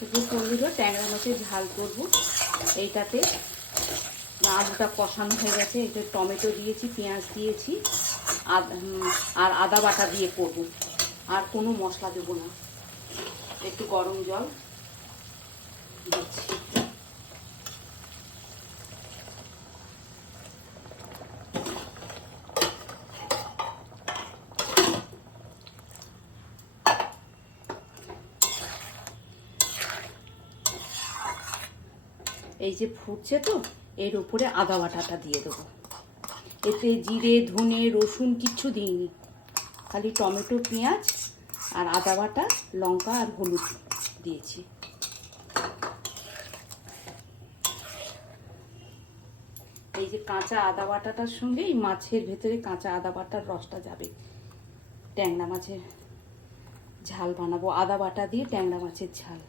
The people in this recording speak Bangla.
শুধু করলে ট্যাংরা মাছের ঝাল করবো। এইটাতে আলুটা কষানো হয়ে গেছে, এটা টমেটো দিয়েছি, পেঁয়াজ দিয়েছি, আর আদা বাটা দিয়ে করব। আর কোনো মশলা দেবো না। একটু গরম জল দিচ্ছি। এই যে ফুটছে তো, এর উপরে আদা বাটাটা দিয়ে দেবো। এতে জিরে, ধনে, রসুন কিচ্ছু দিইনি, খালি টমেটো, পেঁয়াজ আর আদা বাটা, লঙ্কা আর হলুদ দিয়েছি। এই যে কাঁচা আদা বাটাটার সঙ্গে এই মাছের ভেতরে কাঁচা আদা বাটার রসটা যাবে। ট্যাংরা মাছের ঝাল বানাবো, আদা বাটা দিয়ে ট্যাংরা মাছের ঝাল।